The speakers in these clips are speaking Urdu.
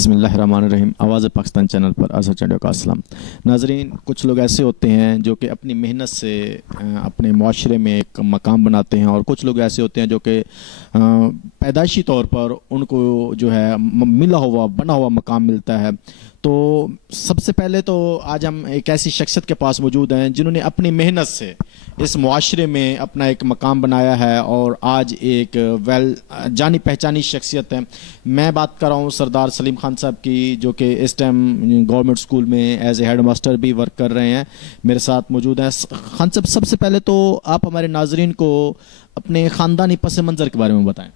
بسم اللہ الرحمن الرحیم۔ آواز پاکستان چینل پر اظہر چنڈیو کا السلام۔ ناظرین، کچھ لوگ ایسے ہوتے ہیں جو کہ اپنی محنت سے اپنے معاشرے میں ایک مقام بناتے ہیں، اور کچھ لوگ ایسے ہوتے ہیں جو کہ پیدائشی طور پر ان کو جو ہے بنا ہوا مقام ملتا ہے۔ تو سب سے پہلے تو آج ہم ایک ایسی شخصیت کے پاس موجود ہیں جنہوں نے اپنی محنت سے اس معاشرے میں اپنا ایک مقام بنایا ہے، اور آج ایک جانی پہچانی شخصیت ہے۔ میں بات کر رہا ہوں سردار سلیم خان صاحب کی، جو کہ اس ٹائم گورنمنٹ اسکول میں ایز اے ہیڈ ماسٹر بھی ورک کر رہے ہیں، میرے ساتھ موجود ہیں۔ خان صاحب، سب سے پہلے تو آپ ہمارے ناظرین کو اپنے خاندانی پس منظر کے بارے میں بتائیں۔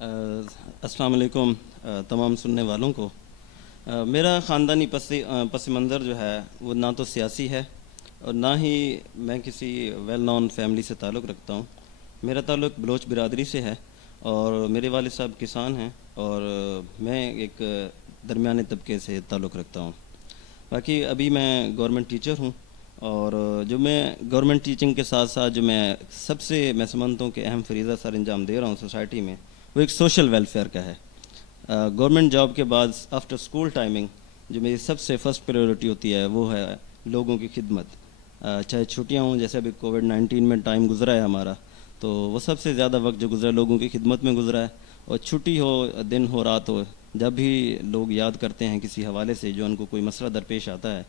السلام علیکم تمام سننے والوں کو۔ میرا خاندانی پس منظر جو ہے وہ نہ تو سیاسی ہے اور نہ ہی میں کسی ویل نون فیملی سے تعلق رکھتا ہوں۔ میرا تعلق بلوچ برادری سے ہے، اور میرے والد صاحب کسان ہیں، اور میں ایک درمیانے طبقے سے تعلق رکھتا ہوں۔ باقی ابھی میں گورنمنٹ ٹیچر ہوں، اور جو میں گورنمنٹ ٹیچنگ کے ساتھ ساتھ جو میں سمجھتا ہوں کہ اہم فریضہ سر انجام دے رہا ہوں سوسائٹی میں، وہ ایک سوشل ویلفیئر کا ہے۔ گورنمنٹ جاب کے بعد آفٹر اسکول ٹائمنگ جو میری سب سے فرسٹ پریورٹی ہوتی ہے وہ ہے لوگوں کی خدمت۔ چاہے چھٹیاں ہوں، جیسے ابھی کووڈ-19 میں ٹائم گزرا ہے ہمارا، تو وہ سب سے زیادہ وقت جو گزرا لوگوں کی خدمت میں گزرا ہے۔ اور چھٹی ہو، دن ہو، رات ہو، جب بھی لوگ یاد کرتے ہیں کسی حوالے سے جو ان کو کوئی مسئلہ درپیش آتا ہے،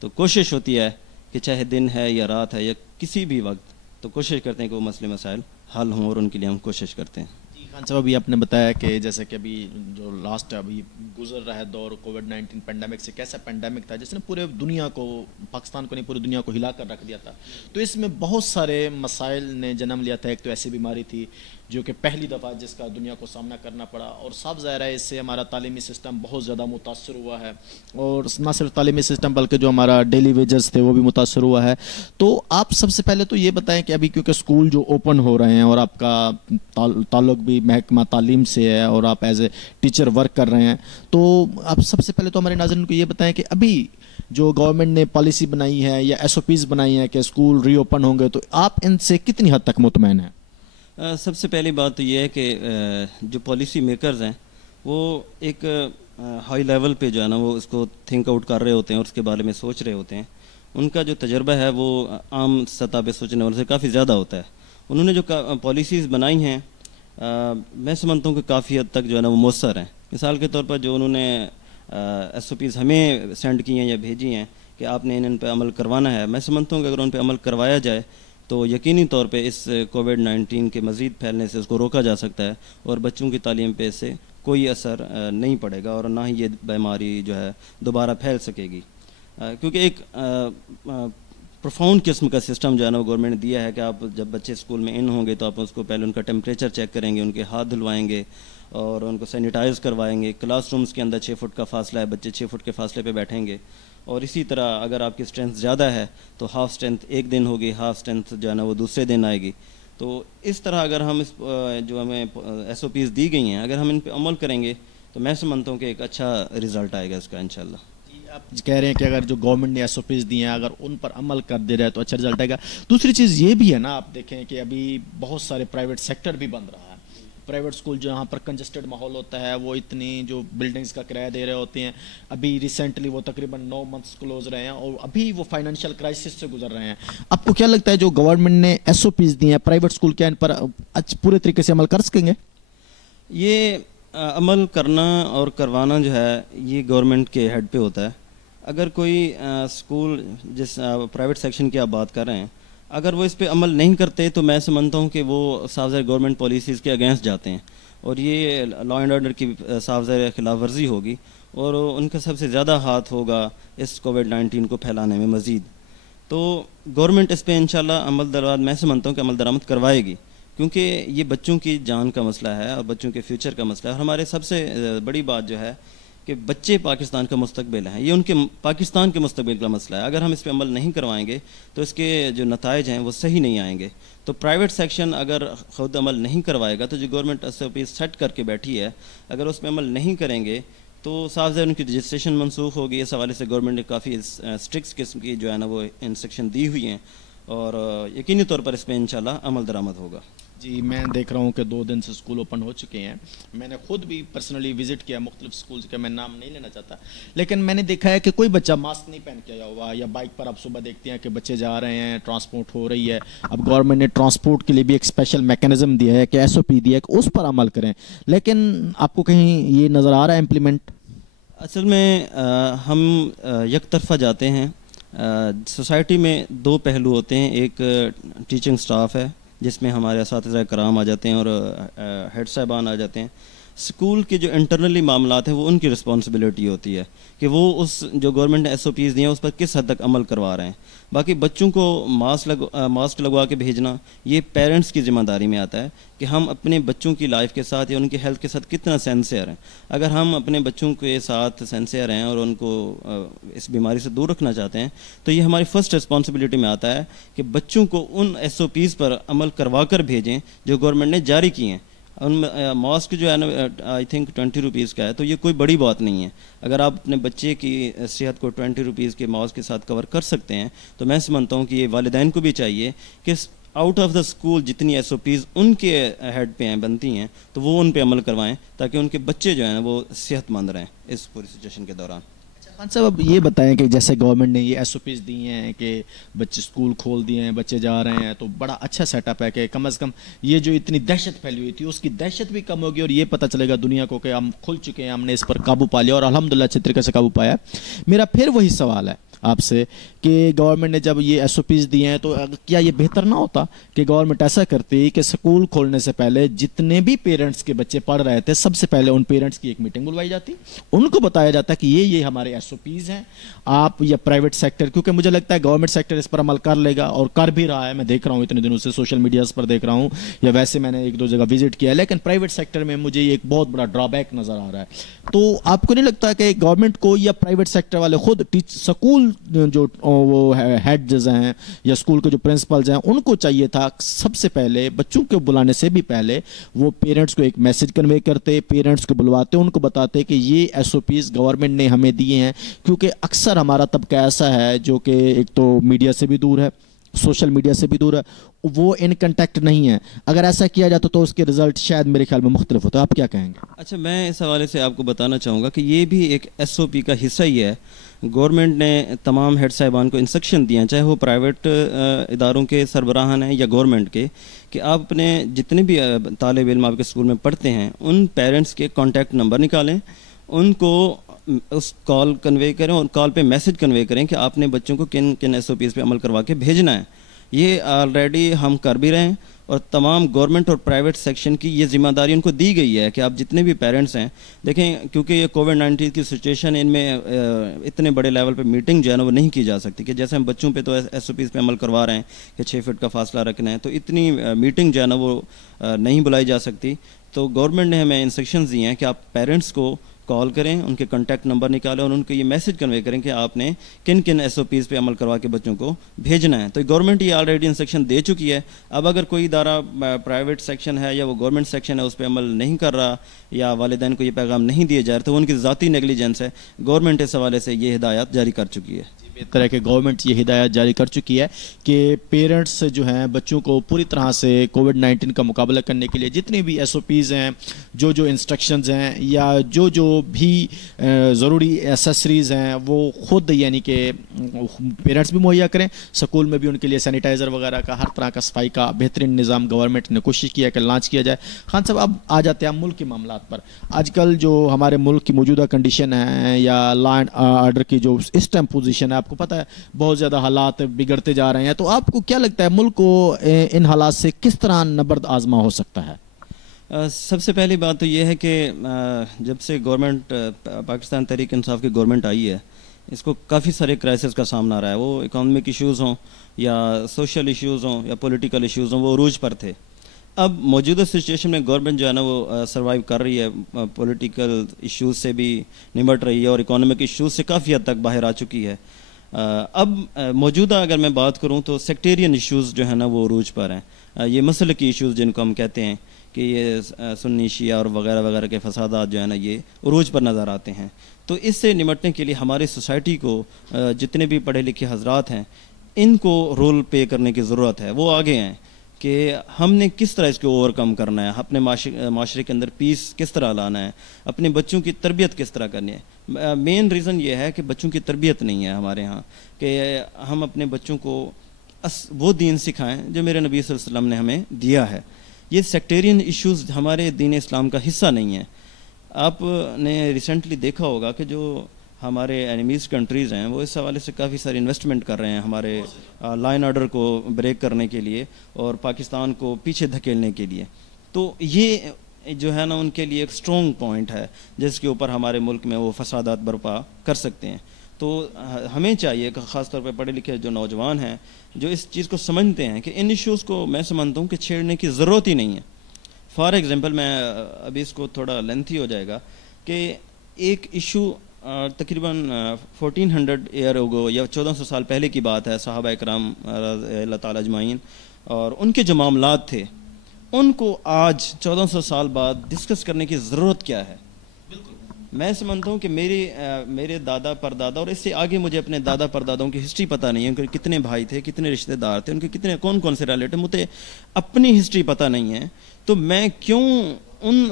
تو کوشش ہوتی ہے کہ چاہے دن ہے یا رات ہے یا کسی بھی وقت، تو کوشش کرتے ہیں کہ وہ مسئلے مسائل حل ہوں، اور ان کے لیے ہم کوشش کرتے ہیں۔ خان صاحب، ابھی آپ نے بتایا کہ جیسے کہ ابھی جو لاسٹ ابھی گزر رہا ہے دور کووڈ-19 پینڈیمک سے، کیسا پینڈیمک تھا جس نے پورے دنیا کو، پاکستان کو نہیں پوری دنیا کو ہلا کر رکھ دیا تھا۔ تو اس میں بہت سارے مسائل نے جنم لیا تھا۔ ایک تو ایسی بیماری تھی جو کہ پہلی دفعہ جس کا دنیا کو سامنا کرنا پڑا، اور صاف ظاہر ہے اس سے ہمارا تعلیمی سسٹم بہت زیادہ متاثر ہوا ہے، اور نہ صرف تعلیمی سسٹم بلکہ جو ہمارا ڈیلی ویجز تھے وہ بھی متاثر ہوا ہے۔ تو آپ سب سے پہلے تو یہ بتائیں کہ ابھی کیونکہ اسکول جو اوپن ہو رہے ہیں اور آپ کا تعلق بھی محکمہ تعلیم سے ہے اور آپ ایز اے ٹیچر ورک کر رہے ہیں، تو آپ سب سے پہلے تو ہمارے ناظرین کو یہ بتائیں کہ ابھی جو گورنمنٹ نے پالیسی بنائی ہے یا ایس او پیز بنائی ہیں کہ اسکول ری اوپن ہوں گے، تو آپ ان سے کتنی حد تک مطمئن ہیں؟ سب سے پہلی بات تو یہ ہے کہ جو پالیسی میکرز ہیں وہ ایک ہائی لیول پہ جو ہے نا وہ اس کو تھنک آؤٹ کر رہے ہوتے ہیں اور اس کے بارے میں سوچ رہے ہوتے ہیں۔ ان کا جو تجربہ ہے وہ عام سطح پہ سوچنے والے سے کافی زیادہ ہوتا ہے۔ انہوں نے جو پالیسیز بنائی ہیں، میں سمجھتا ہوں کہ کافی حد تک جو ہے نا وہ مؤثر ہیں۔ مثال کے طور پر جو انہوں نے ایس او پیز ہمیں سینڈ کی ہیں یا بھیجی ہیں کہ آپ نے ان پہ عمل کروانا ہے، میں سمجھتا ہوں کہ اگر ان پہ عمل کروایا جائے تو یقینی طور پہ اس کووڈ-19 کے مزید پھیلنے سے اس کو روکا جا سکتا ہے، اور بچوں کی تعلیم پہ اس سے کوئی اثر نہیں پڑے گا، اور نہ ہی یہ بیماری جو ہے دوبارہ پھیل سکے گی۔ کیونکہ ایک پروفاؤنڈ قسم کا سسٹم جو ہے نا وہ گورنمنٹ نے دیا ہے کہ آپ جب بچے اسکول میں ان ہوں گے تو آپ اس کو پہلے ان کا ٹیمپریچر چیک کریں گے، ان کے ہاتھ دھلوائیں گے اور ان کو سینیٹائز کروائیں گے۔ کلاس رومز کے اندر 6 فٹ کا فاصلہ ہے، بچے 6 فٹ کے فاصلے پہ بیٹھیں گے، اور اسی طرح اگر آپ کی اسٹرینتھ زیادہ ہے تو ہاف اسٹرینتھ ایک دن ہوگی، ہاف اسٹرینتھ جو ہے نا وہ دوسرے دن آئے گی۔ تو اس طرح اگر ہم اس جو ہمیں ایس او پیز دی گئی ہیں اگر ہم ان پہ عمل کریں گے تو میں سمجھتا ہوں کہ ایک اچھا رزلٹ آئے گا اس کا انشاءاللہ۔ آپ کہہ رہے ہیں کہ اگر جو گورنمنٹ نے ایس او پیز دی ہیں اگر ان پر عمل کر دے رہے تو اچھا رزلٹ آئے گا۔ دوسری چیز یہ بھی ہے نا، آپ دیکھیں کہ ابھی بہت سارے پرائیویٹ سیکٹر بھی بن رہا ہے۔ پرائیویٹ اسکول جہاں پر کنجسٹڈ ماحول ہوتا ہے، وہ اتنی جو بلڈنگز کا کرایہ دے رہے ہوتے ہیں، ابھی ریسنٹلی وہ تقریباً 9 منتھس کلوز رہے ہیں اور ابھی وہ فائنینشیل کرائسس سے گزر رہے ہیں۔ آپ کو کیا لگتا ہے جو گورنمنٹ نے ایس او پیز دی ہیں پرائیویٹ اسکول کیا ان پر پورے طریقے سے عمل کر سکیں گے؟ یہ عمل کرنا اور کروانا جو ہے یہ گورنمنٹ کے ہیڈ پہ ہوتا ہے۔ اگر کوئی اسکول جس پرائیویٹ سیکشن کی آپ بات کر رہے ہیں، اگر وہ اس پہ عمل نہیں کرتے تو میں سمجھتا ہوں کہ وہ صاف ظاہر گورنمنٹ پالیسیز کے اگینسٹ جاتے ہیں، اور یہ لا اینڈ آرڈر کی صاف ظاہر خلاف ورزی ہوگی، اور ان کا سب سے زیادہ ہاتھ ہوگا اس کووڈ-19 کو پھیلانے میں مزید۔ تو گورنمنٹ اس پہ انشاءاللہ عمل درآمد میں سمجھتا ہوں کہ عمل درآمد کروائے گی، کیونکہ یہ بچوں کی جان کا مسئلہ ہے اور بچوں کے فیوچر کا مسئلہ ہے۔ اور ہمارے سب سے بڑی بات جو ہے کہ بچے پاکستان کا مستقبل ہیں، یہ ان کے پاکستان کے مستقبل کا مسئلہ ہے۔ اگر ہم اس پہ عمل نہیں کروائیں گے تو اس کے جو نتائج ہیں وہ صحیح نہیں آئیں گے۔ تو پرائیویٹ سیکشن اگر خود عمل نہیں کروائے گا تو جو government S O P set کر کے بیٹھی ہے، اگر اس پہ عمل نہیں کریں گے تو صاف ظاہر ان کی رجسٹریشن منسوخ ہوگی۔ اس حوالے سے گورنمنٹ نے کافی اسٹرکٹ قسم کی جو ہے نا وہ انسٹرکشن دی ہوئی ہیں، اور یقینی طور پر اس پہ انشاءاللہ عمل درآمد ہوگا۔ جی میں دیکھ رہا ہوں کہ 2 دن سے اسکول اوپن ہو چکے ہیں. میں نے خود بھی پرسنلی وزٹ کیا مختلف اسکولس کا, میں نام نہیں لینا چاہتا, لیکن میں نے دیکھا ہے کہ کوئی بچہ ماسک نہیں پہن کے آیا ہوا, یا بائک پر آپ صبح دیکھتے ہیں کہ بچے جا رہے ہیں, ٹرانسپورٹ ہو رہی ہے. اب گورنمنٹ نے ٹرانسپورٹ کے لیے بھی ایک اسپیشل میکینزم دیا ہے کہ SOP دیا ہے کہ اس پر عمل کریں, لیکن آپ کو کہیں یہ نظر آ رہا ہے امپلیمنٹ؟ اصل میں ہم یک طرفہ جاتے ہیں. سوسائٹی میں 2 پہلو ہوتے ہیں. ایک ٹیچنگ سٹاف ہے جس میں ہمارے اساتذہ کرام آ جاتے ہیں اور ہیڈ صاحبان آ جاتے ہیں. اسکول کے جو انٹرنلی معاملات ہیں وہ ان کی رسپانسبلٹی ہوتی ہے کہ وہ اس جو گورنمنٹ نے SOPs دی ہیں اس پر کس حد تک عمل کروا رہے ہیں. باقی بچوں کو ماسک لگوا کے بھیجنا یہ پیرنٹس کی ذمہ داری میں آتا ہے کہ ہم اپنے بچوں کی لائف کے ساتھ یا ان کی ہیلتھ کے ساتھ کتنا سینسیئر ہیں. اگر ہم اپنے بچوں کے ساتھ سینسیئر ہیں اور ان کو اس بیماری سے دور رکھنا چاہتے ہیں تو یہ ہماری فرسٹ رسپانسبلٹی میں آتا ہے کہ بچوں کو ان SOPs پر عمل کروا کر بھیجیں جو گورنمنٹ نے جاری کی ہیں. ان ماسک جو ہے نا آئی تھنک 20 روپیز کا ہے, تو یہ کوئی بڑی بات نہیں ہے. اگر آپ اپنے بچے کی صحت کو 20 روپیز کے ماسک کے ساتھ کور کر سکتے ہیں تو میں سمجھتا ہوں کہ یہ والدین کو بھی چاہیے کہ آؤٹ آف دا اسکول جتنی SOPs ان کے ہیڈ پہ ہیں بنتی ہیں تو وہ ان پہ عمل کروائیں تاکہ ان کے بچے جو ہیں نا وہ صحت مند رہیں اس پوری سچویشن کے دوران. خان صاحب اب یہ بتائیں کہ جیسے گورنمنٹ نے یہ SOPs دی ہیں کہ بچے اسکول کھول دیے ہیں, بچے جا رہے ہیں, تو بڑا اچھا سیٹ اپ ہے کہ کم از کم یہ جو اتنی دہشت پھیلی ہوئی تھی اس کی دہشت بھی کم ہوگی, اور یہ پتہ چلے گا دنیا کو کہ ہم کھل چکے ہیں, ہم نے اس پر قابو پا لیا اور الحمدللہ اچھے طریقے سے قابو پایا. میرا پھر وہی سوال ہے آپ سے کہ گورنمنٹ نے جب یہ SOPs دیے ہیں تو کیا یہ بہتر نہ ہوتا کہ گورنمنٹ ایسا کرتی کہ اسکول کھولنے سے پہلے جتنے بھی پیرنٹس کے بچے پڑھ رہے تھے سب سے پہلے ان پیرنٹس کی ایک میٹنگ بلوائی جاتی, ان کو بتایا جاتا کہ یہ ہمارے SOPs ہیں, آپ یا پرائیویٹ سیکٹر, کیونکہ مجھے لگتا ہے گورنمنٹ سیکٹر اس پر عمل کر لے گا اور کر بھی رہا ہے. میں دیکھ رہا ہوں اتنے دنوں سے سوشل میڈیاز پر دیکھ رہا ہوں, یا ویسے میں نے 1-2 جگہ وزٹ کیا ہے, لیکن پرائیویٹ سیکٹر میں مجھے ایک بہت بڑا ڈرا بیک نظر آ رہا ہے. تو آپ کو نہیں لگتا کہ گورنمنٹ کو یا پرائیویٹ سیکٹر والے خود اسکول جو وہ ہیڈز ہیں یا اسکول کے جو پرنسپلز ہیں ان کو چاہیے تھا سب سے پہلے بچوں کو بلانے سے بھی پہلے وہ پیرنٹس کو ایک میسج کنوے کرتے, پیرنٹس کو بلواتے, ان کو بتاتے کہ یہ SOPs گورنمنٹ نے ہمیں دیے ہیں. کیونکہ اکثر ہمارا طبقہ ایسا ہے جو کہ ایک تو میڈیا سے بھی دور ہے, سوشل میڈیا سے بھی دور ہے, وہ ان کنٹیکٹ نہیں ہے. اگر ایسا کیا جاتا تو اس کے رزلٹ شاید میرے خیال میں مختلف ہوتا. آپ کیا کہیں گے؟ اچھا, میں اس حوالے سے آپ کو بتانا چاہوں گا کہ یہ بھی ایک SOP کا حصہ ہی ہے. گورنمنٹ نے تمام ہیڈ صاحبان کو انسٹرکشن دیا, چاہے وہ پرائیویٹ اداروں کے سربراہان ہیں یا گورنمنٹ کے, کہ آپ اپنے جتنے بھی طالب علم آپ کے اسکول میں پڑھتے ہیں ان پیرنٹس کے کانٹیکٹ نمبر نکالیں, ان کو اس کال کنوے کریں اور کال پہ میسج کنوے کریں کہ آپ نے بچوں کو کن کن SOPs پہ عمل کروا کے بھیجنا ہے. یہ آلریڈی ہم کر بھی رہے ہیں اور تمام گورنمنٹ اور پرائیویٹ سیکشن کی یہ ذمہ داری ان کو دی گئی ہے کہ آپ جتنے بھی پیرنٹس ہیں دیکھیں, کیونکہ یہ کووڈ-19 کی سچویشن, ان میں اتنے بڑے لیول پہ میٹنگ جو ہے نا وہ نہیں کی جا سکتی کہ جیسے ہم بچوں پہ تو SOPs پہ عمل کروا رہے ہیں کہ 6 فٹ کا فاصلہ رکھنا ہے, تو اتنی میٹنگ جو ہے نا وہ نہیں بلائی جا سکتی. تو گورنمنٹ نے ہمیں انسٹرکشنز دی ہیں کہ آپ پیرنٹس کو کال کریں, ان کے کانٹیکٹ نمبر نکالیں اور ان کو یہ میسج کنوے کریں کہ آپ نے کن کن SOPs پہ عمل کروا کے بچوں کو بھیجنا ہے. تو گورنمنٹ یہ آلریڈی انسٹرکشن دے چکی ہے. اب اگر کوئی ادارہ پرائیویٹ سیکشن ہے یا وہ گورنمنٹ سیکشن ہے اس پہ عمل نہیں کر رہا یا والدین کو یہ پیغام نہیں دیے جا رہے تو ان کی ذاتی نیگلیجنس ہے. گورنمنٹ اس حوالے سے یہ ہدایات جاری کر چکی ہے. بہتر ہے کہ گورنمنٹ یہ ہدایت جاری کر چکی ہے کہ پیرنٹس جو ہیں بچوں کو پوری طرح سے کووڈ-19 کا مقابلہ کرنے کے لیے جتنی بھی SOPs ہیں, جو انسٹرکشنز ہیں یا جو بھی ضروری ایسیسریز ہیں وہ خود یعنی کہ پیرنٹس بھی مہیا کریں. سکول میں بھی ان کے لیے سینیٹائزر وغیرہ کا ہر طرح کا صفائی کا بہترین نظام گورنمنٹ نے کوشش کیا کہ لانچ کیا جائے. خان صاحب اب آ جاتے ہیں ملک کے معاملات پر. آج کل جو ہمارے ملک کی موجودہ کنڈیشن ہے یا لا اینڈ آرڈر کی جو اس ٹائم پوزیشن ہے, آپ کو پتہ ہے بہت زیادہ حالات بگڑتے جا رہے ہیں, تو آپ کو کیا لگتا ہے ملک کو ان حالات سے کس طرح نبرد آزما ہو سکتا ہے؟ سب سے پہلی بات تو یہ ہے کہ جب سے گورنمنٹ پاکستان تحریک انصاف کی گورنمنٹ آئی ہے اس کو کافی سارے کرائسس کا سامنا آ رہا ہے. وہ اکانومک ایشوز ہوں یا سوشل ایشوز ہوں یا پولیٹیکل ایشوز ہوں, وہ عروج پر تھے. اب موجودہ سچویشن میں گورنمنٹ جو ہے نا وہ سروائیو کر رہی ہے, پولیٹیکل ایشوز سے بھی نمٹ رہی ہے اور اکانومک ایشوز سے کافی حد تک باہر آ چکی ہے. اب موجودہ اگر میں بات کروں تو سیکٹیرین ایشوز جو ہے نا وہ عروج پر ہیں. یہ مسلکی ایشوز جن کو ہم کہتے ہیں کہ یہ سنی شیعہ اور وغیرہ وغیرہ کے فسادات جو ہے نا یہ عروج پر نظر آتے ہیں. تو اس سے نمٹنے کے لیے ہماری سوسائٹی کو جتنے بھی پڑھے لکھے حضرات ہیں ان کو رول پے کرنے کی ضرورت ہے. وہ آگے ہیں کہ ہم نے کس طرح اس کو اوور کم کرنا ہے, اپنے معاشرے کے اندر پیس کس طرح لانا ہے, اپنے بچوں کی تربیت کس طرح کرنی ہے. مین ریزن یہ ہے کہ بچوں کی تربیت نہیں ہے ہمارے ہاں, کہ ہم اپنے بچوں کو وہ دین سکھائیں جو میرے نبی صلی اللہ علیہ وسلم نے ہمیں دیا ہے. یہ سیکٹیرین ایشوز ہمارے دین اسلام کا حصہ نہیں ہیں. آپ نے ریسنٹلی دیکھا ہوگا کہ جو ہمارے اینیمیز کنٹریز ہیں وہ اس حوالے سے کافی ساری انویسٹمنٹ کر رہے ہیں ہمارے لائن آرڈر کو بریک کرنے کے لیے اور پاکستان کو پیچھے دھکیلنے کے لیے. تو یہ جو ہے نا ان کے لیے ایک اسٹرانگ پوائنٹ ہے جس کے اوپر ہمارے ملک میں وہ فسادات برپا کر سکتے ہیں. تو ہمیں چاہیے کہ خاص طور پہ پڑھے لکھے جو نوجوان ہیں جو اس چیز کو سمجھتے ہیں کہ ان ایشوز کو میں سمجھتا ہوں کہ چھیڑنے کی ضرورت ہی نہیں ہے. فار ایگزامپل میں ابھی اس کو تھوڑا لینتھی ہو جائے گا کہ ایک ایشو تقریباً 1400 ایئر اگو یا 1400 سال پہلے کی بات ہے, صحابہ اکرام اللہ تعالیٰ اجمعین اور ان کے جو معاملات تھے ان کو آج 1400 سال بعد ڈسکس کرنے کی ضرورت کیا ہے. میں سمجھتا ہوں کہ میرے دادا پردادا اور اس سے آگے مجھے اپنے دادا پرداداؤں کی ہسٹری پتہ نہیں ہے, ان کے کتنے بھائی تھے, کتنے رشتہ دار تھے, ان کے کتنے کون سے ریلیٹو, مجھے اپنی ہسٹری پتہ نہیں ہے. تو میں کیوں ان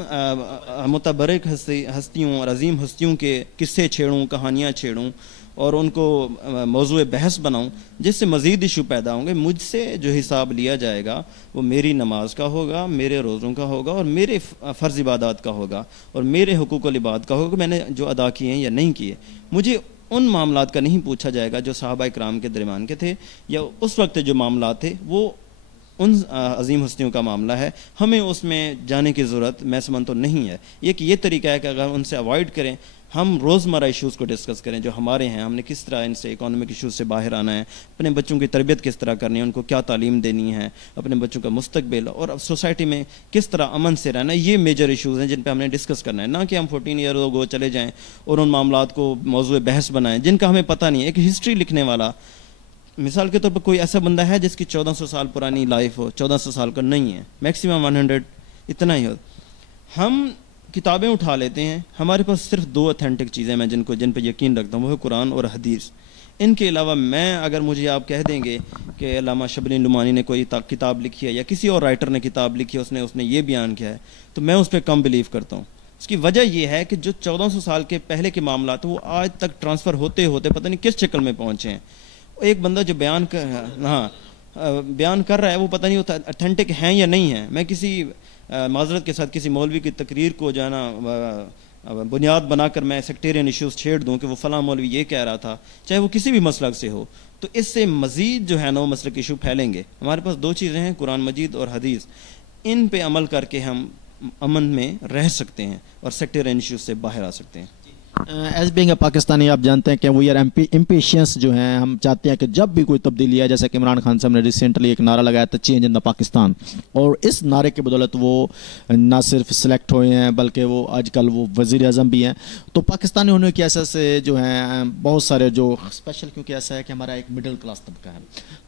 متبرک ہستیوں اور عظیم ہستیوں کے قصے چھیڑوں, کہانیاں چھیڑوں اور ان کو موضوع بحث بناؤں جس سے مزید ایشو پیدا ہوں گے. مجھ سے جو حساب لیا جائے گا وہ میری نماز کا ہوگا, میرے روزوں کا ہوگا اور میرے فرض عبادات کا ہوگا اور میرے حقوق العباد کا ہوگا کہ میں نے جو ادا کیے ہیں یا نہیں کیے. مجھے ان معاملات کا نہیں پوچھا جائے گا جو صحابہ اکرام کے درمیان کے تھے یا اس وقت جو معاملات تھے وہ ان عظیم ہستیوں کا معاملہ ہے. ہمیں اس میں جانے کی ضرورت میں سمجھتا ہوں نہیں ہے. یہ طریقہ ہے کہ اگر ان سے اوائڈ کریں, ہم روزمرہ ایشوز کو ڈسکس کریں جو ہمارے ہیں, ہم نے کس طرح ان سے اکانومک ایشوز سے باہر آنا ہے, اپنے بچوں کی تربیت کس طرح کرنی ہے, ان کو کیا تعلیم دینی ہے, اپنے بچوں کا مستقبل اور سوسائٹی میں کس طرح امن سے رہنا ہے. یہ میجر ایشوز ہیں جن پہ ہم نے ڈسکس کرنا ہے, نہ کہ ہم 14 ایئر اگو چلے جائیں اور ان معاملات کو موضوع بحث بنائیں جن کا ہمیں پتہ نہیں ہے. ایک ہسٹری لکھنے والا مثال کے طور پر کوئی ایسا بندہ ہے جس کی 1400 سال پرانی لائف ہو, 1400 سال کا نہیں ہے, میکسیمم 100 اتنا ہی ہو. ہم کتابیں اٹھا لیتے ہیں, ہمارے پاس صرف 2 اتھینٹک چیزیں ہیں جن پہ یقین رکھتا ہوں, وہ ہے قرآن اور حدیث. ان کے علاوہ میں اگر مجھے آپ کہہ دیں گے کہ علامہ شبلی نعمانی نے کوئی کتاب لکھی ہے یا کسی اور رائٹر نے کتاب لکھی ہے, اس نے یہ بیان کیا ہے, تو میں اس پہ کم بلیو کرتا ہوں. اس کی وجہ یہ ہے کہ جو 1400 سال کے پہلے کے معاملات ہیں وہ آج تک ٹرانسفر ہوتے ہوتے پتہ نہیں کس شکل میں پہنچے ہیں. ایک بندہ جو بیان کر رہا ہے وہ پتہ نہیں ہوتا اتھینٹک ہیں یا نہیں ہیں. میں کسی معذرت کے ساتھ کسی مولوی کی تقریر کو جو ہے نا بنیاد بنا کر میں سیکٹیرین ایشوز چھیڑ دوں کہ وہ فلاں مولوی یہ کہہ رہا تھا, چاہے وہ کسی بھی مسلک سے ہو, تو اس سے مزید جو ہے نا وہ مسلک ایشو پھیلیں گے. ہمارے پاس 2 چیزیں ہیں, قرآن مجید اور حدیث. ان پہ عمل کر کے ہم امن میں رہ سکتے ہیں اور سیکٹیرین ایشوز سے باہر آ سکتے ہیں. ایز بینگ اے پاکستانی آپ جانتے ہیں کہ وی آر امپیشنس جو ہیں, ہم چاہتے ہیں کہ جب بھی کوئی تبدیلی ہے, جیسے کہ عمران خان صاحب نے ریسنٹلی ایک نعرہ لگایا تھا چینج ان دا پاکستان, اور اس نعرے کی بدولت وہ نہ صرف سلیکٹ ہوئے ہیں بلکہ وہ آج کل وہ وزیر اعظم بھی ہیں. تو پاکستانی ہونے کی ایسا سے جو ہیں بہت سارے جو اسپیشل, کیونکہ ایسا ہے کہ ہمارا ایک مڈل کلاس طبقہ ہے,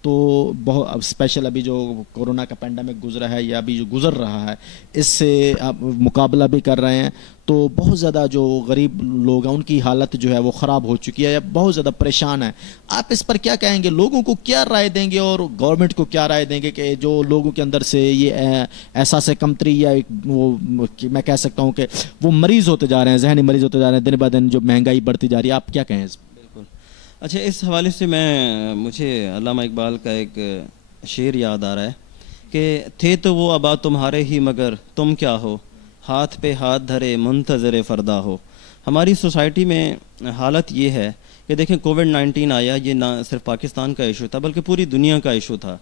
تو بہت اسپیشل ابھی جو کورونا کا پینڈیمک گزرا ہے یا ابھی جو گزر رہا ہے اس سے آپ مقابلہ بھی کر رہے ہیں, تو بہت زیادہ جو غریب لوگ ہیں ان کی حالت جو ہے وہ خراب ہو چکی ہے یا بہت زیادہ پریشان ہے. آپ اس پر کیا کہیں گے, لوگوں کو کیا رائے دیں گے اور گورنمنٹ کو کیا رائے دیں گے کہ جو لوگوں کے اندر سے یہ احساس کمتری یا وہ میں کہہ سکتا ہوں کہ وہ مریض ہوتے جا رہے ہیں, ذہنی مریض ہوتے جا رہے ہیں, دن بہ دن جو مہنگائی بڑھتی جا رہی ہے, آپ کیا کہیں اس پر؟ بالکل. اچھا, اس حوالے سے مجھے علامہ اقبال کا ایک شعر یاد آ رہا ہے کہ تھے تو وہ آبا تمہارے ہی مگر تم کیا ہو, ہاتھ پہ ہاتھ دھرے منتظر فردا ہو. ہماری سوسائٹی میں حالت یہ ہے کہ دیکھیں کووڈ-19 آیا, یہ نہ صرف پاکستان کا ایشو تھا بلکہ پوری دنیا کا ایشو تھا.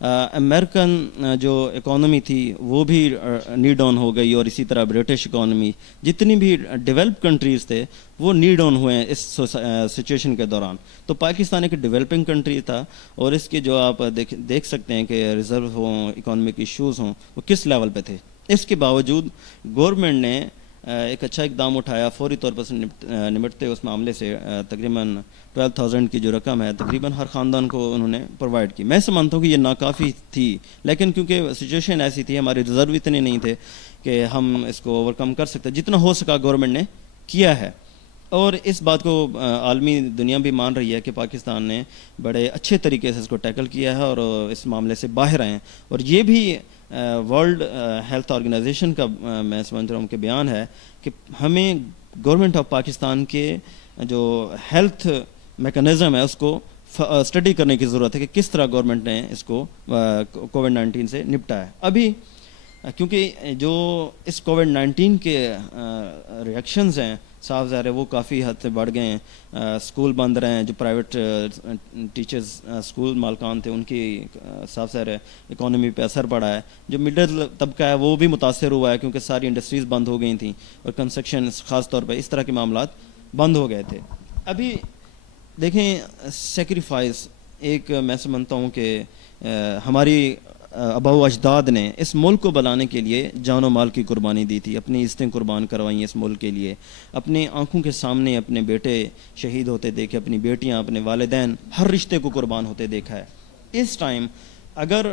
امریکن جو اکانومی تھی وہ بھی نی ڈاؤن ہو گئی, اور اسی طرح برٹش اکانومی, جتنی بھی ڈیولپ کنٹریز تھے وہ نی ڈاؤن ہوئے ہیں اس سچویشن کے دوران. تو پاکستان ایک ڈیولپنگ کنٹری تھا, اور اس کے جو آپ دیکھ سکتے ہیں کہ ریزرو ہوں, اکانومک ایشوز ہوں, وہ کس لیول پہ تھے. اس کے باوجود گورنمنٹ نے ایک اچھا اقدام اٹھایا, فوری طور پر نمٹتے اس معاملے سے تقریباً 12,000 کی جو رقم ہے تقریباً ہر خاندان کو انہوں نے پرووائڈ کی. میں سمجھتا ہوں کہ یہ ناکافی تھی, لیکن کیونکہ سچویشن ایسی تھی, ہمارے ریزرو اتنے نہیں تھے کہ ہم اس کو اوور کم کر سکتے. جتنا ہو سکا گورنمنٹ نے کیا ہے. اور اس بات کو عالمی دنیا بھی مان رہی ہے کہ پاکستان نے بڑے اچھے طریقے سے اس کو ٹیکل کیا ہے اور اس معاملے سے باہر آئے ہیں. اور یہ بھی ورلڈ ہیلتھ آرگنائزیشن کا میں سمجھ رہا ہوں کہ بیان ہے کہ ہمیں گورنمنٹ آف پاکستان کے جو ہیلتھ میکانزم ہے اس کو اسٹڈی کرنے کی ضرورت ہے کہ کس طرح گورنمنٹ نے اس کو کووڈ-19 سے نپٹا ہے. ابھی کیونکہ جو اس کووڈ-19 کے ریئیکشنز ہیں صاف ظاہر ہے وہ کافی حد سے بڑھ گئے ہیں. اسکول بند رہے ہیں, جو پرائیویٹ ٹیچرز اسکول مالکان تھے ان کی صاف ظاہر ہے اکانومی پہ اثر پڑا ہے. جو مڈل طبقہ ہے وہ بھی متاثر ہوا ہے کیونکہ ساری انڈسٹریز بند ہو گئی تھیں اور کنسٹرکشن خاص طور پہ اس طرح کے معاملات بند ہو گئے تھے. ابھی دیکھیں سیکریفائس ایک میں سمجھتا ہوں کہ ہماری آباء و اجداد نے اس ملک کو بنانے کے لیے جان و مال کی قربانی دی تھی, اپنی عزتیں قربان کروائی اس ملک کے لیے, اپنے آنکھوں کے سامنے اپنے بیٹے شہید ہوتے دیکھے, اپنی بیٹیاں اپنے والدین ہر رشتے کو قربان ہوتے دیکھا ہے. اس ٹائم اگر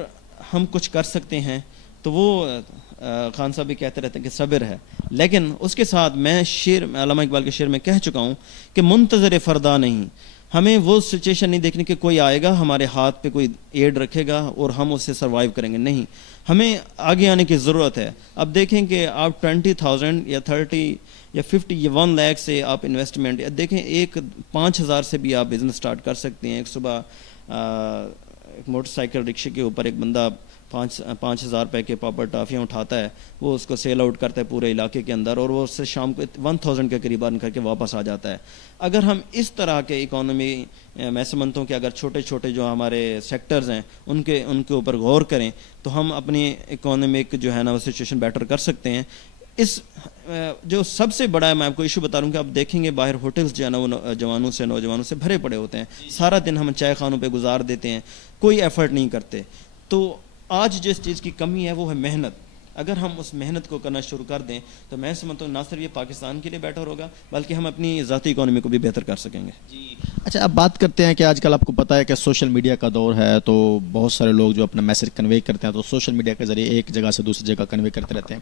ہم کچھ کر سکتے ہیں تو وہ خان صاحب بھی کہتے رہتے ہیں کہ صبر ہے, لیکن اس کے ساتھ میں علامہ اقبال کے شعر میں کہہ چکا ہوں کہ منتظر فردا نہیں, ہمیں وہ سچویشن نہیں دیکھنے کہ کوئی آئے گا ہمارے ہاتھ پہ کوئی ایڈ رکھے گا اور ہم اس سے سروائیو کریں گے. نہیں, ہمیں آگے آنے کی ضرورت ہے. اب دیکھیں کہ آپ 20,000 یا 30 یا 50 یا 1 لاکھ سے آپ انویسٹمنٹ دیکھیں, ایک 5,000 سے بھی آپ بزنس سٹارٹ کر سکتے ہیں. ایک صبح ایک موٹر سائیکل رکشے کے اوپر ایک بندہ 5,000 روپے کے پاپڑ ٹافیاں اٹھاتا ہے, وہ اس کو سیل آؤٹ کرتا ہے پورے علاقے کے اندر اور وہ اس سے شام کو 1,000 کے قریب ارن کر کے واپس آ جاتا ہے. اگر ہم اس طرح کے اکانومی میں سمجھتا ہوں کہ اگر چھوٹے چھوٹے جو ہمارے سیکٹرز ہیں ان کے اوپر غور کریں تو ہم اپنی اکانومک جو ہے نا وہ سچویشن بیٹر کر سکتے ہیں. اس جو سب سے بڑا ہے میں آپ کو ایشو بتا رہا ہوں کہ آپ دیکھیں گے باہر ہوٹلز جو ہے نا وہ نوجوانوں سے بھرے پڑے ہوتے ہیں. سارا دن ہم چائے خانوں پہ گزار دیتے ہیں, کوئی ایفرٹ نہیں کرتے. تو آج جس چیز کی کمی ہے وہ ہے محنت. اگر ہم اس محنت کو کرنا شروع کر دیں تو میں سمجھتا ہوں نہ صرف یہ پاکستان کے لیے بیٹر ہوگا بلکہ ہم اپنی ذاتی اکانومی کو بھی بہتر کر سکیں گے. جی اچھا, اب بات کرتے ہیں کہ آج کل آپ کو پتہ ہے کہ سوشل میڈیا کا دور ہے, تو بہت سارے لوگ جو اپنا میسج کنوے کرتے ہیں تو سوشل میڈیا کے ذریعے ایک جگہ سے دوسری جگہ کنوے کرتے رہتے ہیں.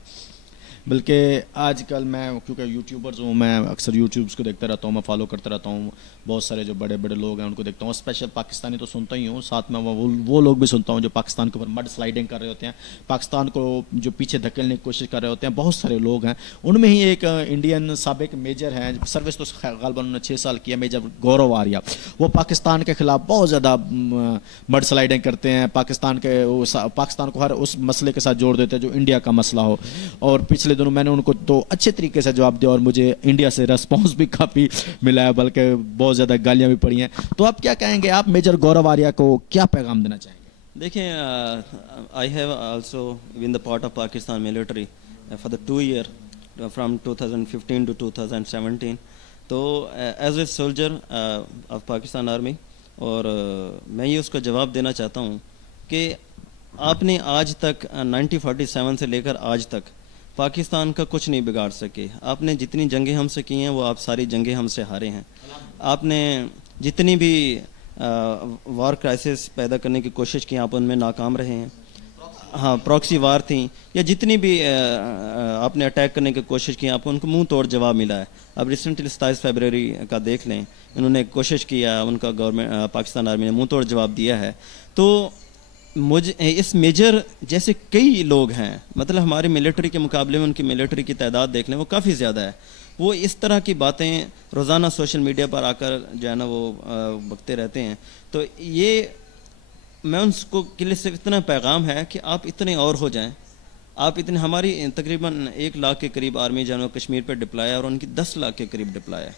بلکہ آج کل میں کیونکہ یوٹیوبرز ہوں, میں اکثر یوٹیوبس کو دیکھتا رہتا ہوں, میں فالو کرتا رہتا ہوں. بہت سارے جو بڑے بڑے لوگ ہیں ان کو دیکھتا ہوں, اسپیشل پاکستانی تو سنتا ہی ہوں, ساتھ میں وہ لوگ بھی سنتا ہوں جو پاکستان کے اوپر مڈ سلائڈنگ کر رہے ہوتے ہیں, پاکستان کو جو پیچھے دھکیلنے کی کوشش کر رہے ہوتے ہیں. بہت سارے لوگ ہیں, ان میں ہی ایک انڈین سابق میجر ہیں, سروس تو غالباً انہوں نے 6 سال کیا, میجر گورو آریہ. وہ پاکستان کے خلاف بہت زیادہ مڈ سلائڈنگ کرتے ہیں, پاکستان کو ہر اس مسئلے کے ساتھ جوڑ دیتے ہیں جو انڈیا کا مسئلہ ہو. اور پچھلے دنوں میں نے ان کو تو اچھے طریقے سے جواب دیا اور مجھے انڈیا سے ریسپانس بھی کافی ملا ہے, بلکہ بہت زیادہ گالیاں بھی پڑی ہیں. تو آپ کیا کہیں گے, آپ میجر گورو آریہ کو کیا پیغام دینا چاہیں گے؟ دیکھیں, I have also been the part of Pakistan military for the 2 year from 2015 to 2017. تو as a soldier of Pakistan army, اور میں یہ اس کو جواب دینا چاہتا ہوں کہ آپ نے آج تک 1947 سے لے کر آج تک پاکستان کا کچھ نہیں بگاڑ سکے. آپ نے جتنی جنگیں ہم سے کی ہیں وہ آپ ساری جنگیں ہم سے ہارے ہیں. آپ نے جتنی بھی وار کرائسس پیدا کرنے کی کوشش کی آپ ان میں ناکام رہے ہیں. ہاں, پراکسی وار تھیں یا جتنی بھی آپ نے اٹیک کرنے کی کوشش کی آپ کو ان کو منہ توڑ جواب ملا ہے. اب ریسنٹلی 27 فیبروری کا دیکھ لیں, انہوں نے کوشش کیا, ان کا گورنمنٹ پاکستان آرمی نے منہ توڑ جواب دیا ہے. تو اس میجر جیسے کئی لوگ ہیں, مطلب ہماری ملٹری کے مقابلے میں ان کی ملٹری کی تعداد دیکھ لیں وہ کافی زیادہ ہے. وہ اس طرح کی باتیں روزانہ سوشل میڈیا پر آ کر جو ہے نا وہ بکتے رہتے ہیں. تو یہ میں ان کو کے سے اتنا پیغام ہے کہ آپ اتنے اور ہو جائیں. آپ اتنے, ہماری تقریباً 1 لاکھ کے قریب آرمی جو ہے کشمیر پہ ڈپلایا اور ان کی 10 لاکھ کے قریب ڈپلایا.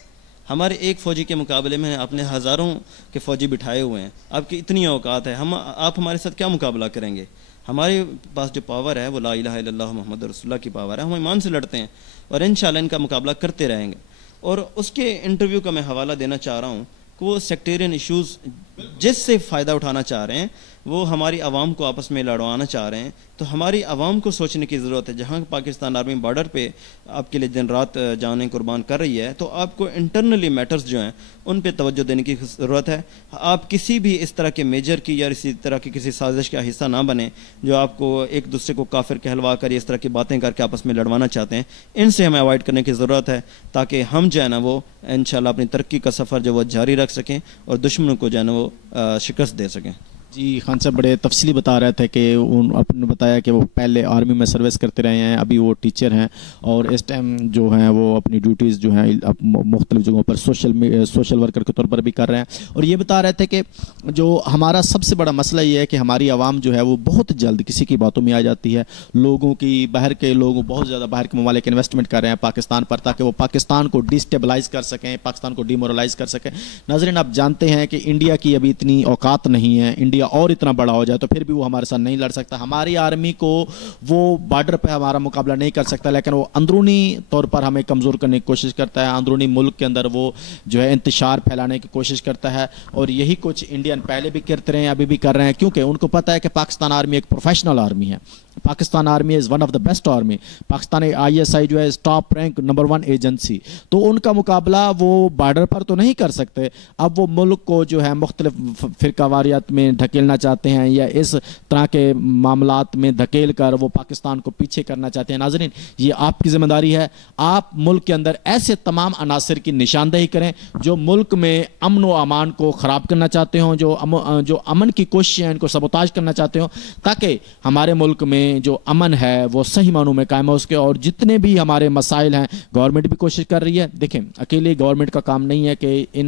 ہمارے ایک فوجی کے مقابلے میں آپ نے ہزاروں کے فوجی بٹھائے ہوئے ہیں. آپ کی اتنی اوقات ہے, آپ ہمارے ساتھ کیا مقابلہ کریں گے؟ ہمارے پاس جو پاور ہے وہ لا الہ الا اللہ محمد رسول اللہ کی پاور ہے. ہم ایمان سے لڑتے ہیں اور انشاءاللہ ان کا مقابلہ کرتے رہیں گے. اور اس کے انٹرویو کا میں حوالہ دینا چاہ رہا ہوں کہ وہ سیکٹیرین ایشوز جس سے فائدہ اٹھانا چاہ رہے ہیں وہ ہماری عوام کو آپس میں لڑوانا چاہ رہے ہیں. تو ہماری عوام کو سوچنے کی ضرورت ہے. جہاں پاکستان آرمی بارڈر پہ آپ کے لیے دن رات جانیں قربان کر رہی ہے, تو آپ کو انٹرنلی میٹرز جو ہیں ان پہ توجہ دینے کی ضرورت ہے. آپ کسی بھی اس طرح کے میجر کی یا اسی طرح کی کسی سازش کا حصہ نہ بنیں جو آپ کو ایک دوسرے کو کافر کہلوا کر اس طرح کی باتیں کر کے آپس میں لڑوانا چاہتے ہیں. ان سے ہمیں اوائڈ کرنے کی ضرورت ہے تاکہ ہم جو ہے نا وہ انشاءاللہ اپنی ترقی کا سفر جو وہ جاری رکھ سکیں اور دشمنوں کو جو ہے نا وہ شکست دے سکیں. جی خان صاحب بڑے تفصیلی بتا رہے تھے کہ آپ نے بتایا کہ وہ پہلے آرمی میں سروس کرتے رہے ہیں, ابھی وہ ٹیچر ہیں اور اس ٹائم جو ہیں وہ اپنی ڈیوٹیز جو ہیں مختلف جگہوں پر سوشل ورکر کے طور پر بھی کر رہے ہیں. اور یہ بتا رہے تھے کہ جو ہمارا سب سے بڑا مسئلہ یہ ہے کہ ہماری عوام جو ہے وہ بہت جلد کسی کی باتوں میں آ جاتی ہے. لوگوں کی باہر کے لوگ بہت زیادہ باہر کے ممالک انویسٹمنٹ کر رہے ہیں پاکستان پر تاکہ وہ پاکستان کو ڈیسٹیبلائز کر سکیں, پاکستان کو ڈیمورلائز کر سکیں. ناظرین آپ جانتے ہیں کہ انڈیا کی ابھی اتنی اوقات نہیں ہے, انڈیا اور اتنا بڑا ہو جائے تو پھر بھی وہ ہمارے ساتھ نہیں لڑ سکتا. ہماری آرمی کو وہ بارڈر پہ ہمارا مقابلہ نہیں کر سکتا, لیکن وہ اندرونی طور پر ہمیں کمزور کرنے کی کوشش کرتا ہے. اندرونی ملک کے اندر وہ جو ہے انتشار پھیلانے کی کوشش کرتا ہے, اور یہی کچھ انڈین پہلے بھی کرتے رہے ہیں ابھی بھی کر رہے ہیں, کیونکہ ان کو پتہ ہے کہ پاکستان آرمی ایک پروفیشنل آرمی ہے. Pakistan army is one of the best army. Pakistan ISI جو ہے ٹاپ رینک نمبر 1 ایجنسی, تو ان کا مقابلہ وہ بارڈر پر تو نہیں کر سکتے. اب وہ ملک کو جو ہے مختلف فرقہ واریت میں دھکیلنا چاہتے ہیں یا اس طرح کے معاملات میں دھکیل کر وہ پاکستان کو پیچھے کرنا چاہتے ہیں. ناظرین یہ آپ کی ذمہ داری ہے, آپ ملک کے اندر ایسے تمام عناصر کی نشاندہی کریں جو ملک میں امن و امان کو خراب کرنا چاہتے ہوں, جو امن کی کوششیں ہیں ان کو سبوتاج کرنا چاہتے ہوں, تاکہ ہمارے ملک میں جو امن ہے وہ صحیح معنوں میں قائم ہو سکے. اور جتنے بھی ہمارے مسائل ہیں گورنمنٹ بھی کوشش کر رہی ہے. دیکھیں اکیلے گورنمنٹ کا کام نہیں ہے کہ ان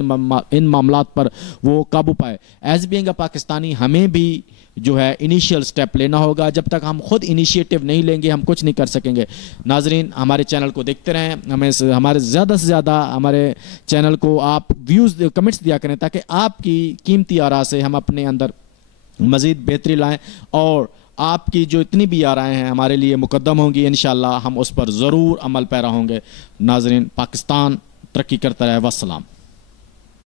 معاملات پر وہ قابو پائے. ایز بینگ اے پاکستانی ہمیں بھی جو ہے انیشیل سٹیپ لینا ہوگا. جب تک ہم خود انیشیٹو نہیں لیں گے ہم کچھ نہیں کر سکیں گے. ناظرین ہمارے چینل کو دیکھتے رہیں, ہمارے زیادہ سے زیادہ ہمارے چینل کو آپ ویوز کمنٹس دیا کریں تاکہ آپ کی قیمتی آراء سے ہم اپنے اندر مزید بہتری لائیں, اور آپ کی جو اتنی بھی آرائیں ہیں ہمارے لیے مقدم ہوں گی. انشاءاللہ ہم اس پر ضرور عمل پیرا ہوں گے. ناظرین پاکستان ترقی کرتا رہے. والسلام.